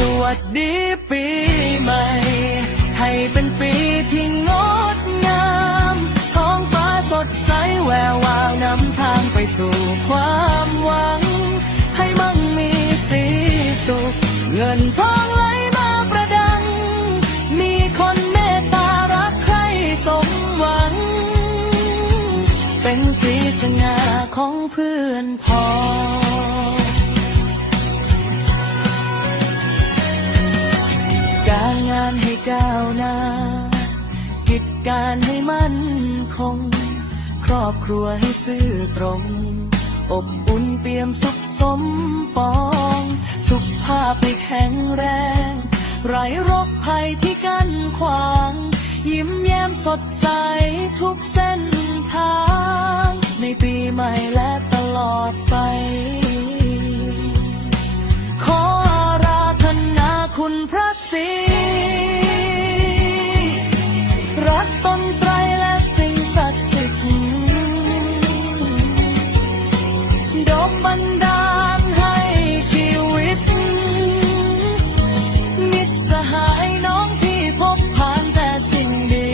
สวัสดีปีใหม่ ให้เป็นปีที่งดงาม ท้องฟ้าสดใสแวววาวนำทางไปสู่ความหวัง ให้มั่งมีสีสุข เงินทองไหลมาประดัง มีคนเมตตารักใครสมหวัง เป็นสีสง่าของเพื่อนพ้องารงานให้ก้าวหน้า กิจการให้มั่นคง ครอบครัวให้ซื่อตรง อบอุ่นเปี่ยมสุขสมปอง สุขภาพให้แข็งแรง ไร้โรคภัยที่กั้นขวาง ยิ้มแย้มสดใสทุกเส้นทาง ในปีใหม่และ ดมบันดาลให้ชีวิต มิตรสหายน้องพี่พบผ่านแต่สิ่งดี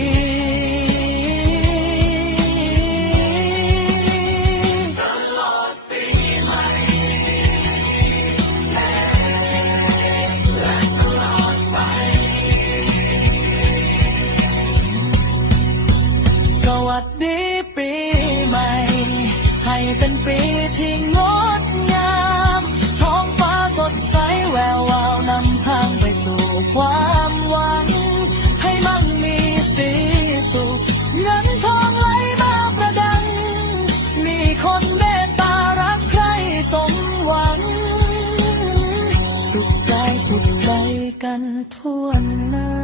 สวัสดีปี เป็นปีที่งดงาม ท้องฟ้าสดใสแวววาวนำทางไปสู่ความหวัง ให้มั่งมีสีสุขเงินทองไหลมาประดัง มีคนเมตตารักใครสมหวัง สุขกายสุขใจกันทั่วหน้า